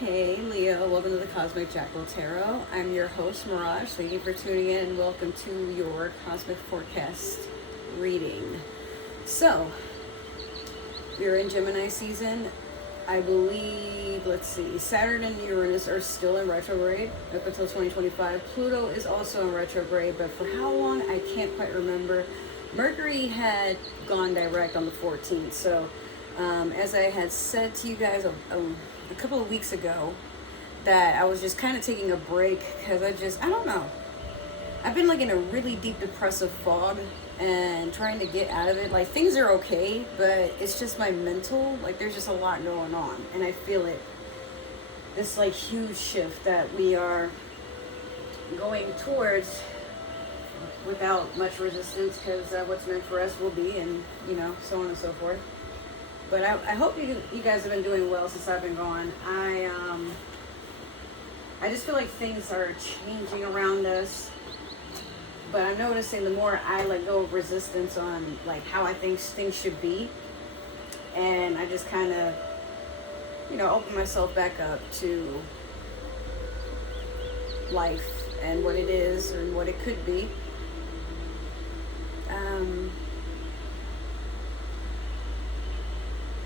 Hey Leo, welcome to the Cosmic Jackal Tarot. I'm your host Mirage. Thank you for tuning in and welcome to your Cosmic Forecast reading. So, we're in Gemini season. I believe, Saturn and Uranus are still in retrograde up until 2025. Pluto is also in retrograde, but for how long, I can't quite remember. Mercury had gone direct on the 14th, so as I had said to you guys a couple of weeks ago, that I was just kind of taking a break because I don't know. I've been like in a really deep depressive fog and trying to get out of it. Like things are okay, but it's just my mental, like there's just a lot going on and I feel it. This like huge shift that we are going towards without much resistance because what's meant for us will be, and so on and so forth. But I hope you guys have been doing well since I've been gone. I just feel like things are changing around us. But I'm noticing the more I let go of resistance on like how I think things should be, and I just kind of, open myself back up to life and what it is and what it could be.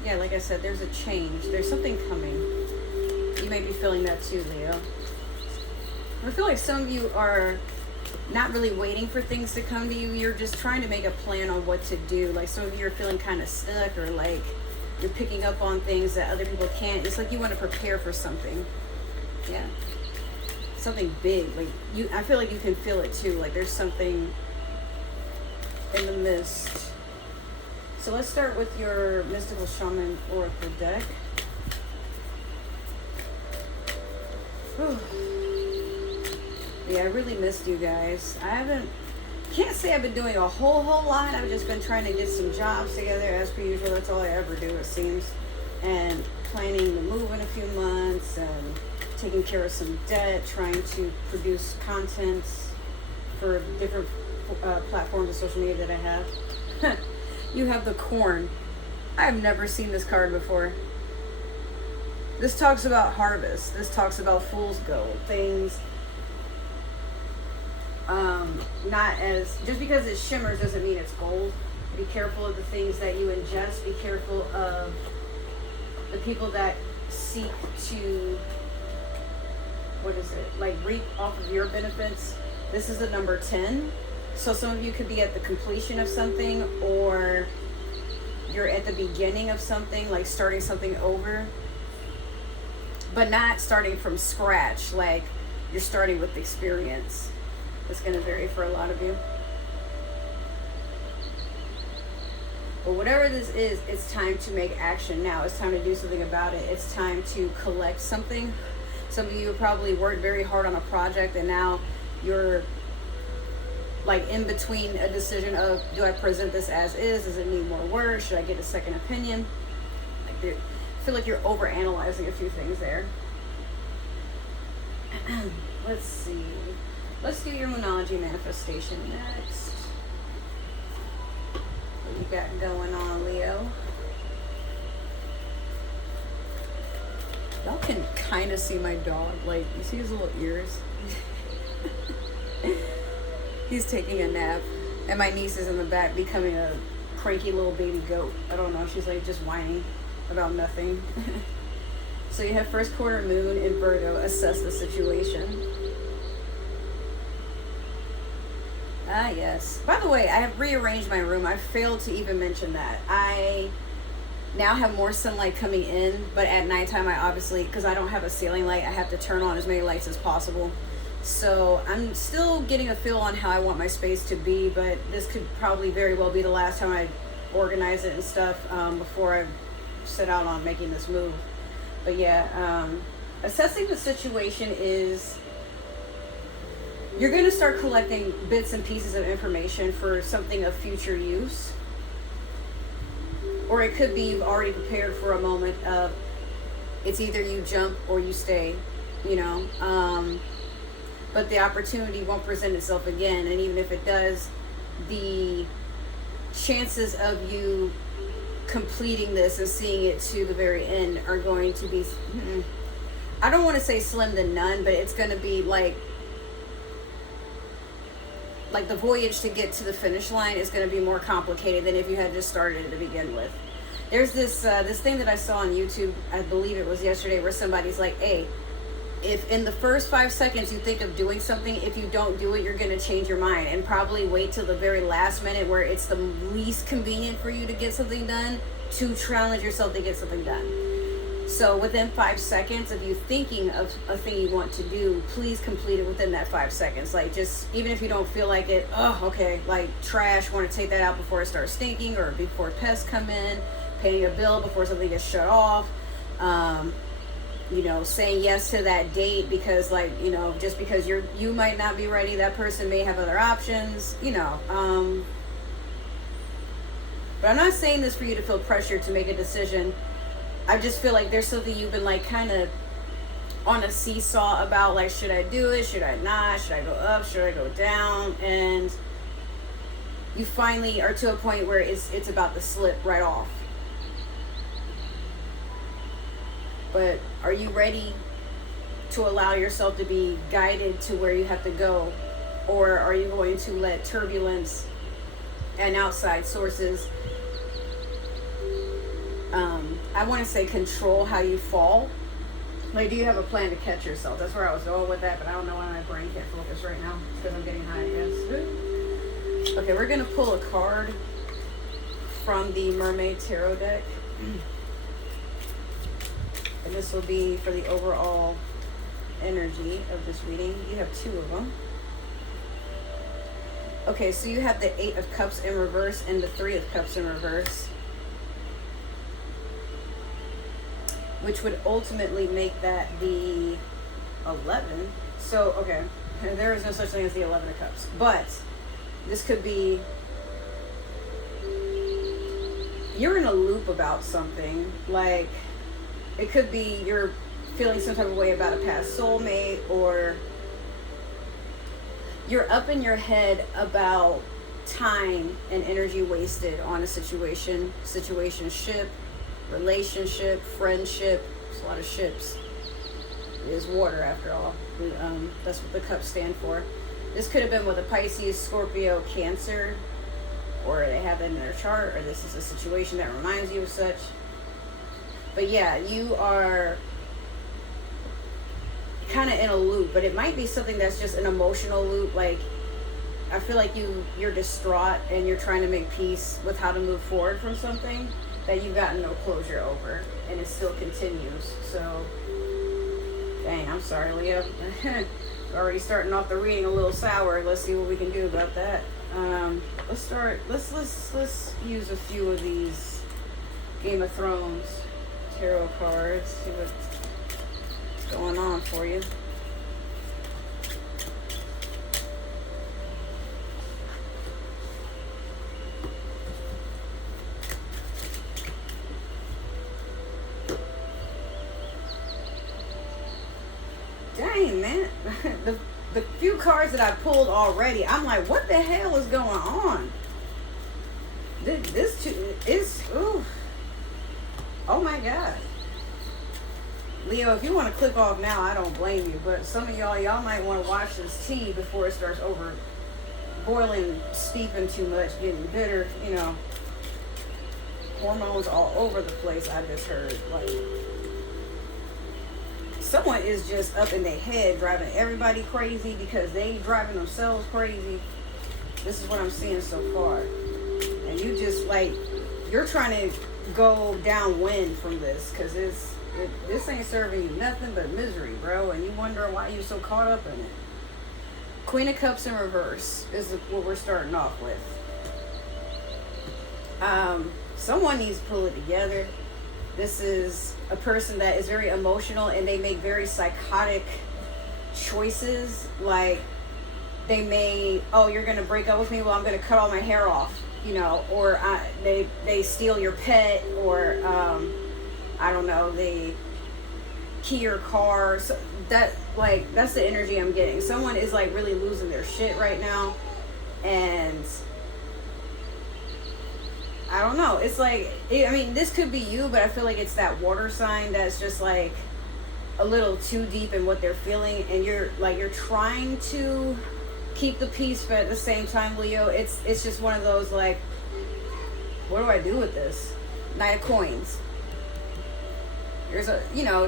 Yeah, like I said, there's a change. There's something coming. You may be feeling that too, Leo. I feel like some of you are not really waiting for things to come to you. You're just trying to make a plan on what to do. Like some of you are feeling kind of stuck, or like you're picking up on things that other people can't. It's like you want to prepare for something. Yeah. Something big. Like I feel like you can feel it too. Like there's something in the mist. So let's start with your Mystical Shaman Oracle deck. Whew. Yeah, I really missed you guys. Can't say I've been doing a whole lot. I've just been trying to get some jobs together as per usual. That's all I ever do, it seems. And planning to move in a few months and taking care of some debt, trying to produce content for different platforms of social media that I have. You have the Corn. I've never seen this card before. This talks about harvest. This talks about fool's gold. Things, just because it shimmers doesn't mean it's gold. Be careful of the things that you ingest. Be careful of the people that seek to, reap off of your benefits. This is the number 10. So some of you could be at the completion of something, or you're at the beginning of something, like starting something over, but not starting from scratch. Like you're starting with experience. It's going to vary for a lot of you. But whatever this is, it's time to make action now. It's time to do something about it. It's time to collect something. Some of you have probably worked very hard on a project and now you're like in between a decision of, do I present this as is? Does it need more work? Should I get a second opinion? I feel like you're over analyzing a few things there. Let's see. Let's do your Moonology manifestation next. What you got going on, Leo? Y'all can kind of see my dog. Like, you see his little ears? He's taking a nap, and my niece is in the back becoming a cranky little baby goat. I don't know, she's like just whining about nothing. So you have first quarter moon in Virgo. Assess the situation. Ah, yes. By the way, I have rearranged my room. I failed to even mention that. I now have more sunlight coming in, but at nighttime I obviously, because I don't have a ceiling light, I have to turn on as many lights as possible. So I'm still getting a feel on how I want my space to be, but this could probably very well be the last time I organize it and stuff before I set out on making this move. But yeah, assessing the situation is, you're going to start collecting bits and pieces of information for something of future use. Or it could be you've already prepared for a moment of, it's either you jump or you stay, but the opportunity won't present itself again. And even if it does, the chances of you completing this and seeing it to the very end are going to be I don't want to say slim to none, but it's going to be like the voyage to get to the finish line is going to be more complicated than if you had just started it to begin with. There's this thing that I saw on YouTube, I believe it was yesterday, where somebody's like, hey, if in the first 5 seconds you think of doing something, if you don't do it, you're going to change your mind, and probably wait till the very last minute where it's the least convenient for you to get something done to challenge yourself to get something done. So within 5 seconds of you thinking of a thing you want to do, please complete it within that 5 seconds. Like, just, even if you don't feel like it, okay, like trash, want to take that out before it starts stinking, or before pests come in, paying a bill before something gets shut off, you know, saying yes to that date because, like, you know, just because you might not be ready, that person may have other options, you know. But I'm not saying this for you to feel pressured to make a decision. I just feel like there's something you've been like kind of on a seesaw about, like, should I do it? Should I not? Should I go up? Should I go down? And you finally are to a point where it's about to slip right off. But are you ready to allow yourself to be guided to where you have to go? Or are you going to let turbulence and outside sources, I want to say, control how you fall? Like, do you have a plan to catch yourself? That's where I was going with that, but I don't know why my brain can't focus right now. It's because I'm getting high, I guess. Okay, we're going to pull a card from the Mermaid Tarot deck. And this will be for the overall energy of this reading. You have 2 of them. Okay, so you have the 8 of Cups in reverse and the 3 of Cups in reverse, which would ultimately make that the 11. So, okay, there is no such thing as the 11 of Cups. But this could be, you're in a loop about something. Like, it could be you're feeling some type of way about a past soulmate, or you're up in your head about time and energy wasted on a situationship, relationship, friendship. There's a lot of ships. It is water, after all. That's what the cups stand for. This could have been with a Pisces, Scorpio, Cancer, or they have that in their chart, or this is a situation that reminds you of such. But yeah, you are kind of in a loop, but it might be something that's just an emotional loop. Like, I feel like you're distraught and you're trying to make peace with how to move forward from something that you've gotten no closure over, and it still continues. So, dang, I'm sorry, Leo. Already starting off the reading a little sour. Let's see what we can do about that. Let's use a few of these Game of Thrones tarot cards, see what's going on for you. Dang, man. the few cards that I pulled already, I'm like, what the hell is going on? This is, ooh. Oh my God. Leo, if you want to click off now, I don't blame you. But some of y'all might want to watch this tea before it starts over boiling, steeping too much, getting bitter, you know. Hormones all over the place, I just heard. Like, someone is just up in their head driving everybody crazy because they driving themselves crazy. This is what I'm seeing so far. And you just, like, you're trying to go downwind from this because this ain't serving you nothing but misery, bro, and you wonder why you're so caught up in it. Queen of Cups in reverse is what we're starting off with. Someone needs to pull it together. This is a person that is very emotional, and they make very psychotic choices. Like, they may, oh, you're gonna break up with me, well, I'm gonna cut all my hair off, you know, or they steal your pet, or I don't know, they key your car. So that's the energy I'm getting. Someone is like really losing their shit right now, and I don't know. It's like, I mean, this could be you, but I feel like it's that water sign that's just like, a little too deep in what they're feeling, and you're trying to keep the peace, but at the same time, Leo, it's just one of those, like, what do I do with this? Knight of Coins. There's a,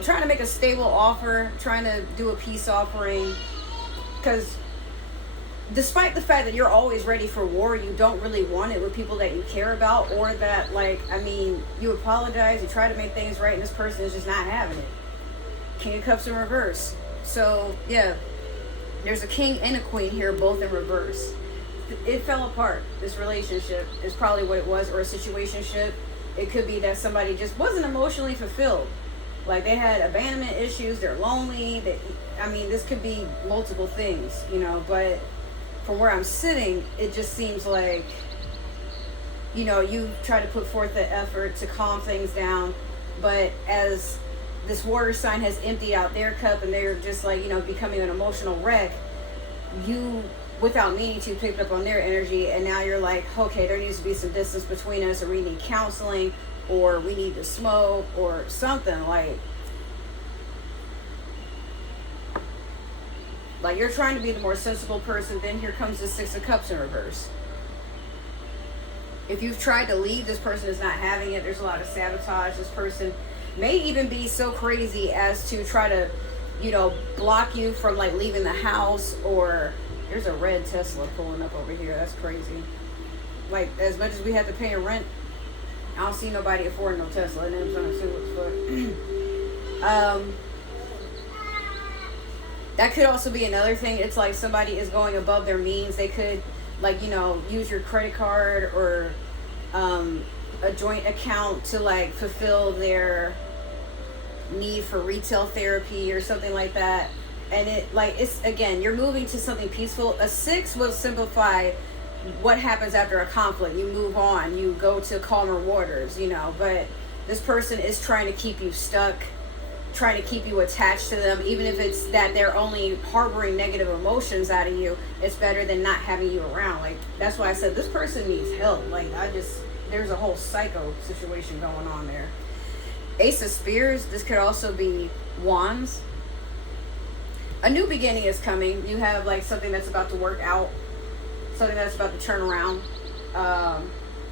trying to make a stable offer, trying to do a peace offering, because despite the fact that you're always ready for war, you don't really want it with people that you care about, or that, like, I mean, you apologize, you try to make things right, and this person is just not having it. King of Cups in reverse. So, yeah, there's a king and a queen here, both in reverse. It fell apart. This relationship is probably what it was, or a situationship. It could be that somebody just wasn't emotionally fulfilled. Like, they had abandonment issues, they're lonely. This could be multiple things, but from where I'm sitting, it just seems like, you try to put forth the effort to calm things down, but as this water sign has emptied out their cup and they're just like, becoming an emotional wreck, you, without meaning to, picked up on their energy, and now you're like, okay, there needs to be some distance between us, or we need counseling, or we need to smoke, or something. Like you're trying to be the more sensible person, then here comes the Six of Cups in reverse. If you've tried to leave, this person is not having it. There's a lot of sabotage. This person may even be so crazy as to try to, block you from, like, leaving the house. Or there's a red Tesla pulling up over here. That's crazy. Like, as much as we have to pay in rent, I don't see nobody affording no Tesla. And I'm trying to see what's fuck. That could also be another thing. It's like somebody is going above their means. They could, like, use your credit card or a joint account to, like, fulfill their need for retail therapy or something like that. And it's again, you're moving to something peaceful. A 6 will simplify what happens after a conflict. You move on, you go to calmer waters, but this person is trying to keep you stuck, trying to keep you attached to them. Even if it's that they're only harboring negative emotions out of you, it's better than not having you around. Like, that's why I said this person needs help. Like, there's a whole psycho situation going on there. Ace of Spears, this could also be Wands. A new beginning is coming. You have, like, something that's about to work out, something that's about to turn around.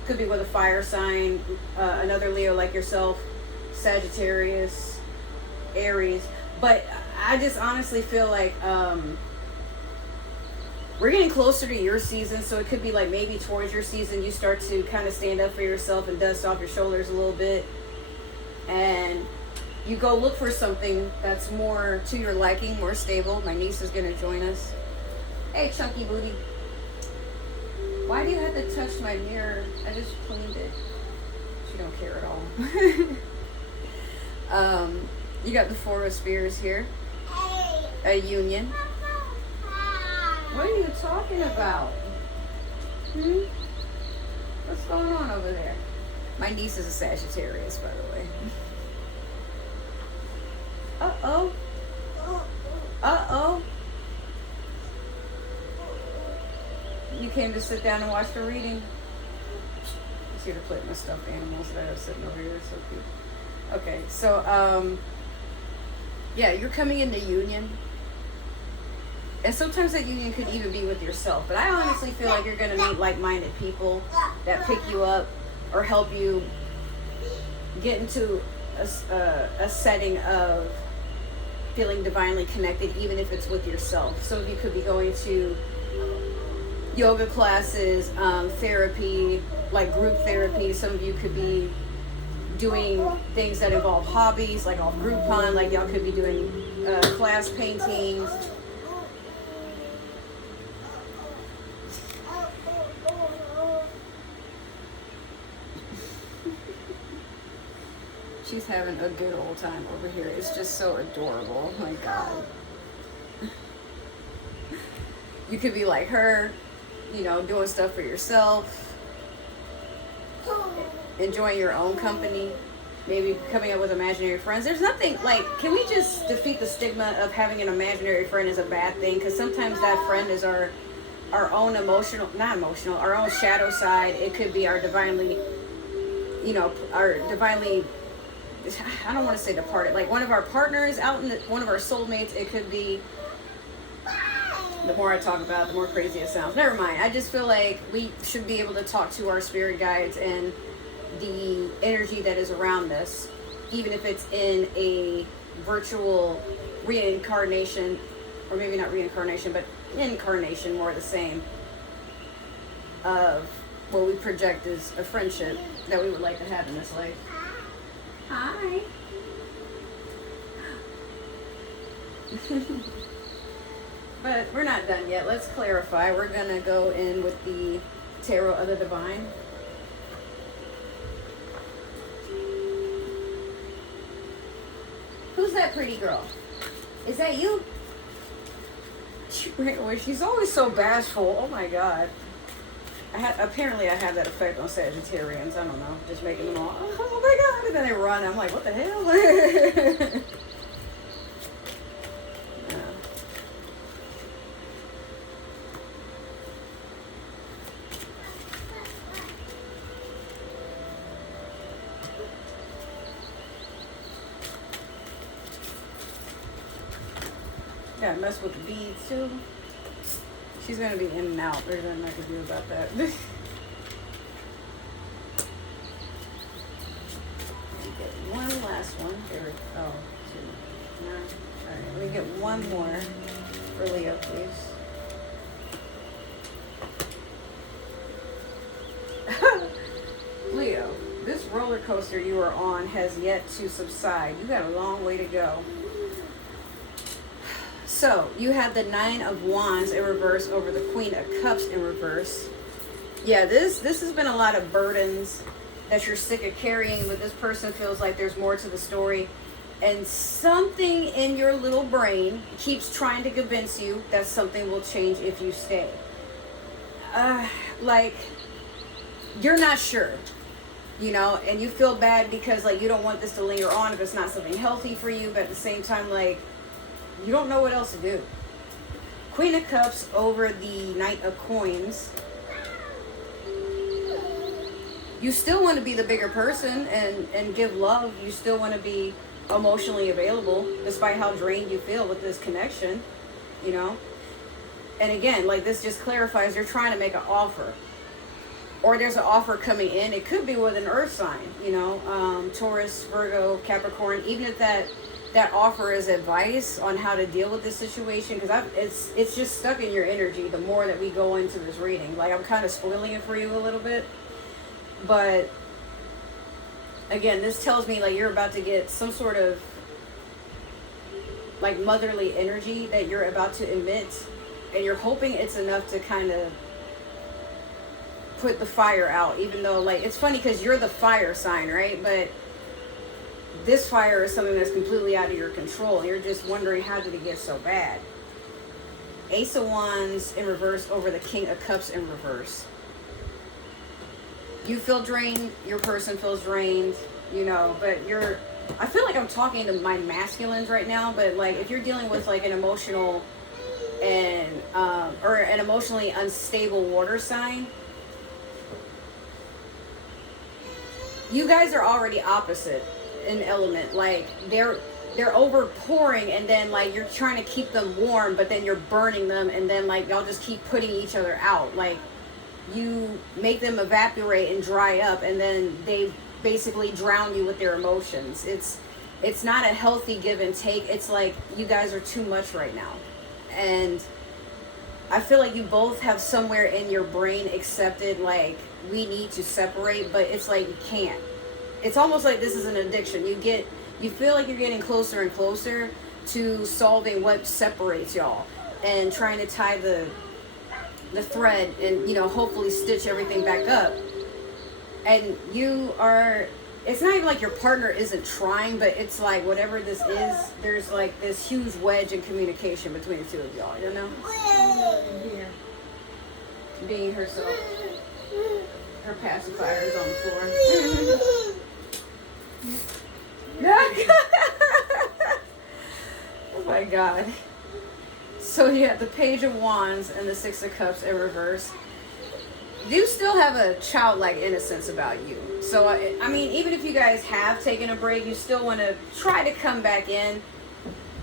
Could be with a fire sign, another Leo like yourself, Sagittarius, Aries. But I just honestly feel like we're getting closer to your season, so it could be like maybe towards your season you start to kind of stand up for yourself and dust off your shoulders a little bit, and you go look for something that's more to your liking, more stable. My niece is going to join us. Hey, chunky booty. Why do you have to touch my mirror? I just cleaned it. She don't care at all. You got the Four of Spears here. A union. What are you talking about? What's going on over there? My niece is a Sagittarius, by the way. Uh-oh. Uh-oh. You came to sit down and watch the reading. You see her play my stuffed animals that are sitting over here. So cute. Okay, so, yeah, you're coming into union. And sometimes that union could even be with yourself. But I honestly feel like you're going to meet like-minded people that pick you up or help you get into a setting of feeling divinely connected, even if it's with yourself. Some of you could be going to yoga classes, therapy, like group therapy. Some of you could be doing things that involve hobbies, like off Groupon. Like y'all could be doing class paintings. She's having a good old time over here. It's just so adorable. Oh my God. You could be like her, doing stuff for yourself, enjoying your own company, maybe coming up with imaginary friends. There's nothing, like, can we just defeat the stigma of having an imaginary friend as a bad thing? Because sometimes that friend is our own our own shadow side. It could be our divinely I don't want to say departed, like one of our partners out in one of our soulmates. It could be, the more I talk about it, the more crazy it sounds. Never mind. I just feel like we should be able to talk to our spirit guides and the energy that is around us, even if it's in a virtual reincarnation, or maybe not reincarnation, but incarnation, more the same, of what we project as a friendship that we would like to have in this life. Hi. But we're not done yet. Let's clarify. We're going to go in with the Tarot of the Divine. Who's that pretty girl? Is that you? She ran away. She's always so bashful. Oh my God. Apparently I have that effect on Sagittarians. I don't know. Just making them all, oh my God. And then they run. I'm like, what the hell? Gotta mess with the beads too. She's gonna be in and out. There's nothing I can do about that. Get one last one. There. Oh, two. No. Alright, let me get one more for Leo, please. Leo, this roller coaster you are on has yet to subside. You got a long way to go. So, you have the Nine of Wands in reverse over the Queen of Cups in reverse. Yeah, this has been a lot of burdens that you're sick of carrying, but this person feels like there's more to the story. And something in your little brain keeps trying to convince you that something will change if you stay. Like, you're not sure, you know, and you feel bad because, like, you don't want this to linger on if it's not something healthy for you, but at the same time, like, you don't know what else to do. Queen of Cups over the Knight of Coins. You still want to be the bigger person and give love. You still want to be emotionally available despite how drained you feel with this connection, you know. And again, like, this just clarifies you're trying to make an offer. Or there's an offer coming in. It could be with an earth sign, you know, Taurus, Virgo, Capricorn. Even if that offer is advice on how to deal with this situation, because it's just stuck in your energy the more that we go into this reading. Like, I'm kind of spoiling it for you a little bit, but again, this tells me like you're about to get some sort of like motherly energy that you're about to emit, and you're hoping it's enough to kind of put the fire out, even though, like, it's funny because you're the fire sign, right? But this fire is something that's completely out of your control. You're just wondering, how did it get so bad? Ace of Wands in reverse over the King of Cups in reverse. You feel drained. Your person feels drained, you know, but I feel like I'm talking to my masculines right now, but like if you're dealing with like an emotional and, or an emotionally unstable water sign, you guys are already opposite in element. Like they're overpouring, and then like you're trying to keep them warm, but then you're burning them, and then like y'all just keep putting each other out. Like you make them evaporate and dry up, and then they basically drown you with their emotions. It's not a healthy give and take. It's like you guys are too much right now. And I feel like you both have somewhere in your brain accepted like we need to separate, but it's like you can't. It's almost like this is an addiction. You feel like you're getting closer and closer to solving what separates y'all and trying to tie the thread and, you know, hopefully stitch everything back up. And it's not even like your partner isn't trying, but it's like whatever this is, there's like this huge wedge in communication between the two of y'all, you know? Here. Being herself. Her pacifier is on the floor. Oh my God. So yeah, the Page of Wands and the Six of Cups in reverse. You still have a childlike innocence about you. So, I mean, even if you guys have taken a break, you still want to try to come back in.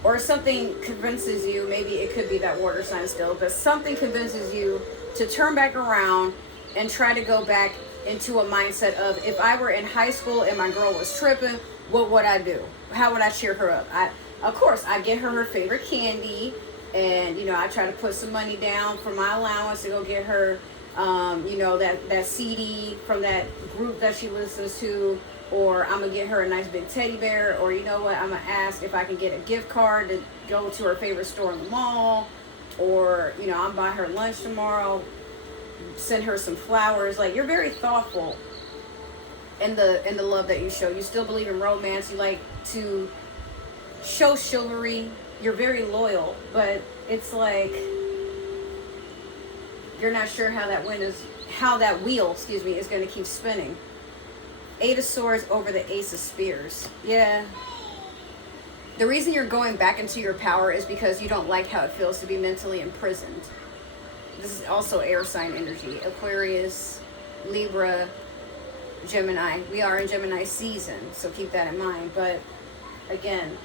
Or something convinces you, maybe it could be that water sign still, but something convinces you to turn back around and try to go back into a mindset of, if I were in high school and my girl was tripping, what would I do? How would I cheer her up? Of course, I get her favorite candy, and, you know, I try to put some money down for my allowance to go get her, you know, that CD from that group that she listens to, or I'm going to get her a nice big teddy bear, or you know what, I'm going to ask if I can get a gift card to go to her favorite store in the mall, or, you know, I'm buy her lunch tomorrow, send her some flowers. Like, you're very thoughtful in the love that you show. You still believe in romance. You like to show chivalry. You're very loyal, but it's like you're not sure how that wheel is going to keep spinning. 8 of Swords over the Ace of Spears. Yeah. The reason you're going back into your power is because you don't like how it feels to be mentally imprisoned. This is also air sign energy. Aquarius, Libra, Gemini. We are in Gemini season, so keep that in mind. But again,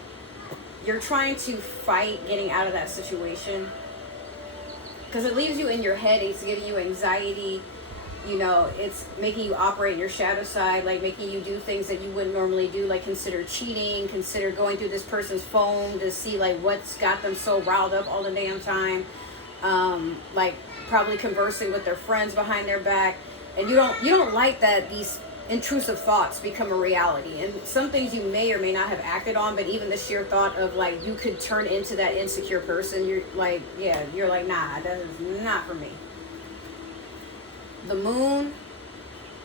you're trying to fight getting out of that situation because it leaves you in your head. It's giving you anxiety. You know, it's making you operate in your shadow side, like making you do things that you wouldn't normally do, like consider cheating, consider going through this person's phone to see like what's got them so riled up all the damn time, like probably conversing with their friends behind their back. And you don't like that these intrusive thoughts become a reality. And some things you may or may not have acted on, but even the sheer thought of like you could turn into that insecure person, you're like, nah, that is not for me. The Moon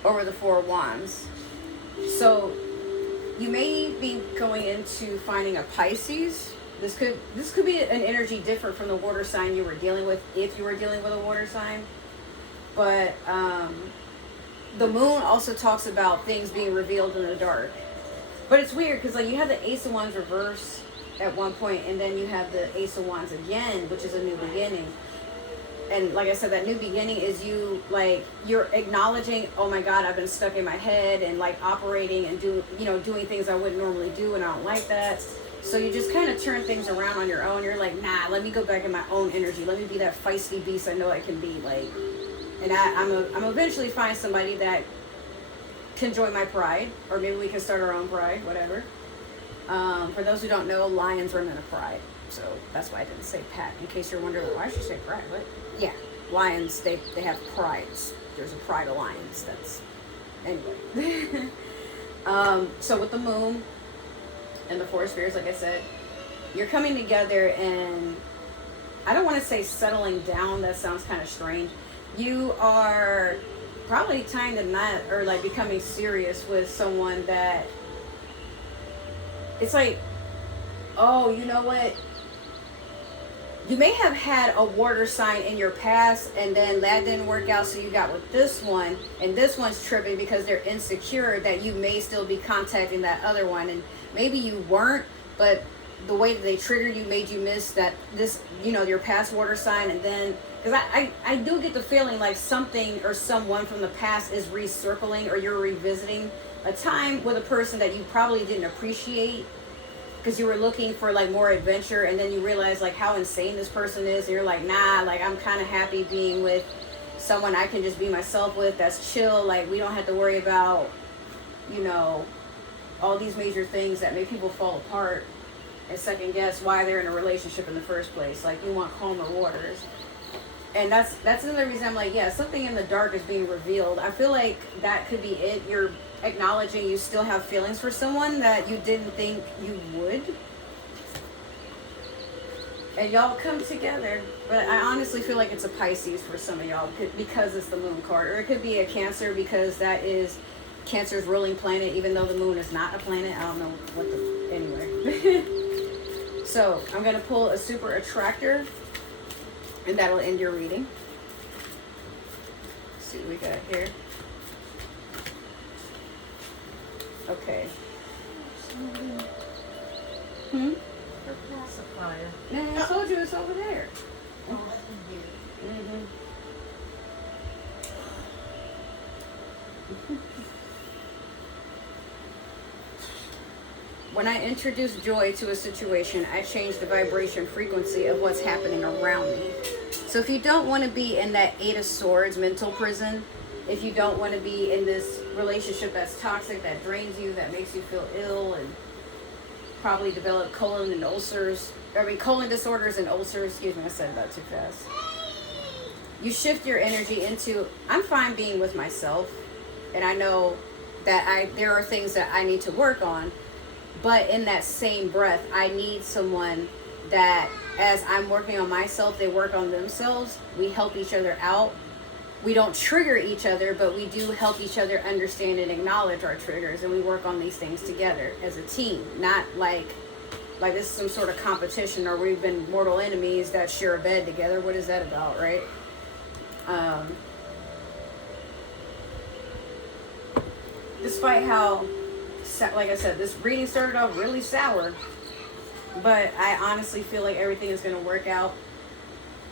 over the 4 of Wands. So you may be going into finding a Pisces. This could be an energy different from the water sign you were dealing with, if you were dealing with a water sign. But the Moon also talks about things being revealed in the dark. But it's weird because like you have the Ace of Wands reverse at one point, and then you have the Ace of Wands again, which is a new beginning. And like I said, that new beginning is you, like, you're acknowledging, oh my God, I've been stuck in my head and like operating and doing things I wouldn't normally do, and I don't like that. So you just kind of turn things around on your own. You're like, nah, let me go back in my own energy. Let me be that feisty beast I know I can be. Like, and I'm eventually find somebody that can join my pride, or maybe we can start our own pride, whatever. For those who don't know, lions are men of pride. So that's why I didn't say Pat. In case you're wondering, why should you say pride? What? Yeah, lions, they have prides. There's a pride of lions. That's, anyway. So with the Moon and the 4 of Spears, like I said, you're coming together, and I don't want to say settling down. That sounds kind of strange. You are probably tying the knot, or like becoming serious with someone that it's like, oh, you know what? You may have had a water sign in your past, and then that didn't work out, so you got with this one, and this one's tripping because they're insecure that you may still be contacting that other one, and maybe you weren't, but the way that they triggered you made you miss that this, your past water sign. And then, because I do get the feeling like something or someone from the past is recircling, or you're revisiting a time with a person that you probably didn't appreciate, because you were looking for like more adventure, and then you realize like how insane this person is, and you're like, nah, like I'm kind of happy being with someone I can just be myself with, that's chill, like we don't have to worry about all these major things that make people fall apart and second guess why they're in a relationship in the first place. Like you want calmer waters. And that's another reason I'm like, yeah, something in the dark is being revealed. I feel like that could be it. You're acknowledging you still have feelings for someone that you didn't think you would. And y'all come together. But I honestly feel like it's a Pisces for some of y'all because it's the Moon card. Or it could be a Cancer because that is Cancer's ruling planet, even though the Moon is not a planet. I don't know what the... Anyway. So I'm going to pull a super attractor, and that'll end your reading. Let's see what we got here. Okay. Her pacifier. Man, I told you it's over there. Oh, that's in here. When I introduce joy to a situation, I change the vibration frequency of what's happening around me. So if you don't want to be in that Eight of Swords mental prison, if you don't want to be in this relationship that's toxic, that drains you, that makes you feel ill, and probably develop colon disorders and ulcers. Excuse me, I said that too fast. You shift your energy into, I'm fine being with myself, and I know that there are things that I need to work on, but in that same breath, I need someone that, as I'm working on myself, they work on themselves. We help each other out. We don't trigger each other, but we do help each other understand and acknowledge our triggers, and we work on these things together as a team, not like this is some sort of competition, or we've been mortal enemies that share a bed together. What is that about, right? Despite how, like I said, this reading started off really sour, but I honestly feel like everything is going to work out,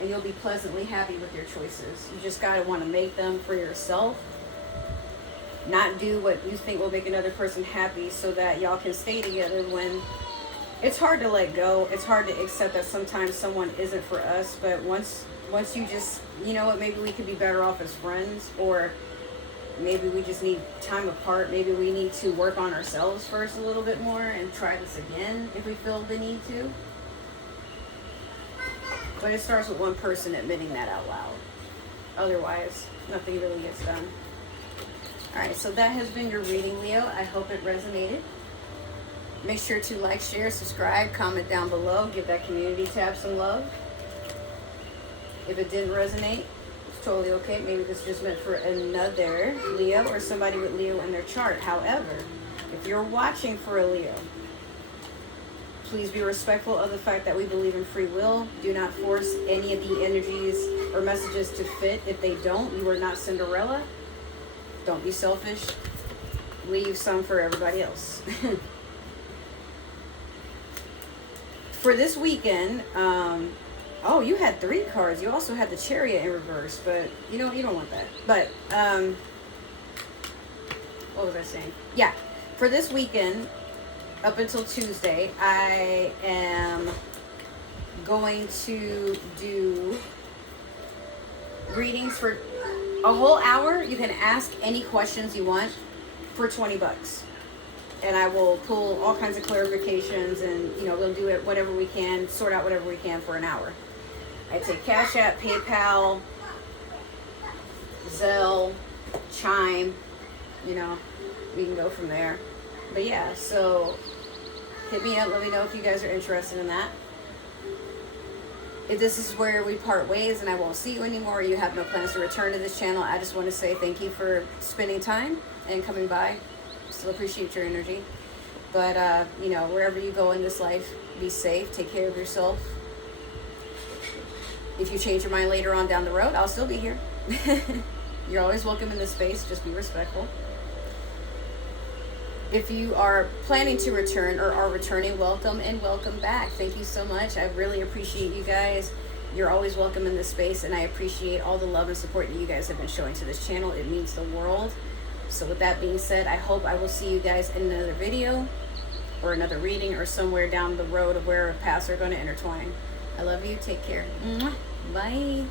and you'll be pleasantly happy with your choices. You just got to want to make them for yourself, not do what you think will make another person happy so that y'all can stay together when it's hard to let go. It's hard to accept that sometimes someone isn't for us, but once you just, you know what, maybe we could be better off as friends, or maybe we just need time apart. Maybe we need to work on ourselves first a little bit more and try this again if we feel the need to. But it starts with one person admitting that out loud. Otherwise, nothing really gets done. Alright, so that has been your reading, Leo. I hope it resonated. Make sure to like, share, subscribe, comment down below. Give that community tab some love. If it didn't resonate, it's totally okay. Maybe this is just meant for another Leo or somebody with Leo in their chart. However, if you're watching for a Leo, please be respectful of the fact that we believe in free will. Do not force any of the energies or messages to fit. If they don't, you are not Cinderella. Don't be selfish. Leave some for everybody else. For this weekend, oh, you had 3 cards. You also had the Chariot in reverse, but you don't want that. But what was I saying? Yeah, for this weekend, up until Tuesday, I am going to do readings for a whole hour. You can ask any questions you want for $20. And I will pull all kinds of clarifications, and we'll do it whatever we can, sort out whatever we can for an hour. I take Cash App, PayPal, Zelle, Chime, we can go from there. But yeah, so hit me up, let me know if you guys are interested in that. If this is where we part ways and I won't see you anymore, or you have no plans to return to this channel, I just want to say thank you for spending time and coming by. Still appreciate your energy. But, wherever you go in this life, be safe, take care of yourself. If you change your mind later on down the road, I'll still be here. You're always welcome in this space, just be respectful. If you are planning to return or are returning, welcome and welcome back. Thank you so much. I really appreciate you guys. You're always welcome in this space, and I appreciate all the love and support that you guys have been showing to this channel. It means the world. So with that being said, I hope I will see you guys in another video or another reading or somewhere down the road of where paths are going to intertwine. I love you. Take care. Bye.